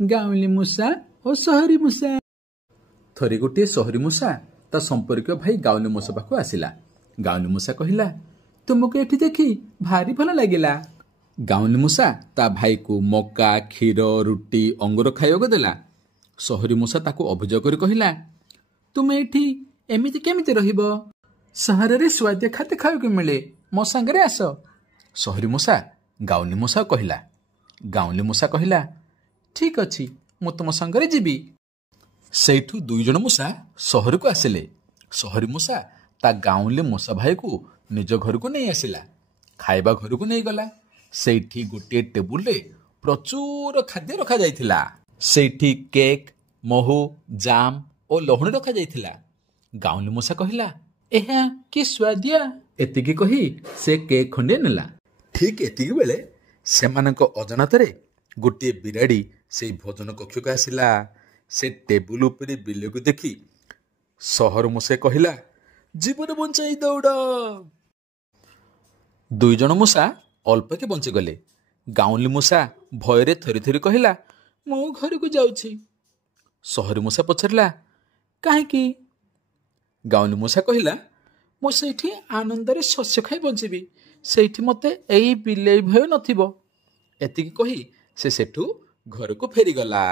ଗାଉଁଲି ମୂଷା ଓ ସହରୀ ମୂଷା। ଥରେ ଗୋଟିଏ ସହରୀ ମୂଷା ତା ସମ୍ପର୍କୀୟ ଭାଇ ଗାଉଁଲି ମୂଷା ପାଖକୁ ଆସିଲା। ଗାଉଁଲି ମୂଷା କହିଲା, ତୁମକୁ ଏଠି ଦେଖି ଭାରି ଭଲ ଲାଗିଲା। ଗାଉଁଲି ମୂଷା ତା ଭାଇକୁ ମକା, କ୍ଷୀର, ରୁଟି, ଅଙ୍ଗୁର ଖାଇବାକୁ ଦେଲା। ସହରୀ ମୂଷା ତାକୁ ଅଭିଯୋଗ କରି କହିଲା, ତୁମେ ଏଠି ଏମିତି କେମିତି ରହିବ? ସହରରେ ସୁଆଦିଆ ଖାଦ୍ୟ ଖାଇବାକୁ ମିଳେ, ମୋ ସାଙ୍ଗରେ ଆସ। ସହରୀ ମୂଷା ଗାଉଁଲି ମୂଷା କହିଲା। ଗାଉଁଲି ମୂଷା କହିଲା, ଠିକ୍ ଅଛି, ମୁଁ ତୁମ ସାଙ୍ଗରେ ଯିବି। ସେଇଠୁ ଦୁଇଜଣ ମୂଷା ସହରକୁ ଆସିଲେ। ସହରୀ ମୂଷା ତା ଗାଉଁଲି ମୂଷା ଭାଇକୁ ନିଜ ଘରକୁ ନେଇ ଆସିଲା। ଖାଇବା ଘରକୁ ନେଇଗଲା। ସେଇଠି ଗୋଟିଏ ଟେବୁଲରେ ପ୍ରଚୁର ଖାଦ୍ୟ ରଖାଯାଇଥିଲା। ସେଇଠି କେକ୍, ମହୁ, ଜାମ୍ ଓ ଲହୁଣୀ ରଖାଯାଇଥିଲା। ଗାଉଁଲି ମୂଷା କହିଲା, ଏହା କି ସୁଆଦିଆ। ଏତିକି କହି ସେ କେକ୍ ଖଣ୍ଡିଏ ନେଲା। ଠିକ୍ ଏତିକି ବେଳେ ସେମାନଙ୍କ ଅଜାଣତରେ ଗୋଟିଏ ବିରାଡ଼ି ସେଇ ଭୋଜନ କକ୍ଷକୁ ଆସିଲା। ସେ ଟେବୁଲ ଉପରେ ବିଲେଇକୁ ଦେଖି ସହର ମୂଷା କହିଲା, ଜୀବନ ବଞ୍ଚାଇ ଦୌଡ଼। ଦୁଇଜଣ ମୂଷା ଅଳ୍ପକେ ବଞ୍ଚିଗଲେ। ଗାଉଁଲି ମୂଷା ଭୟରେ ଥରି ଥରି କହିଲା, ମୁଁ ଘରକୁ ଯାଉଛି। ସହରୀ ମୂଷା ପଚାରିଲା, କାହିଁକି? ଗାଉଁଲି ମୂଷା କହିଲା, ମୁଁ ସେଇଠି ଆନନ୍ଦରେ ଶସ୍ୟ ଖାଇ ବଞ୍ଚିବି। ସେଇଠି ମୋତେ ଏଇ ବିଲେଇ ଭୟ ନଥିବ। ଏତିକି କହି ସେ ସେଠୁ ଘରକୁ ଫେରିଗଲା।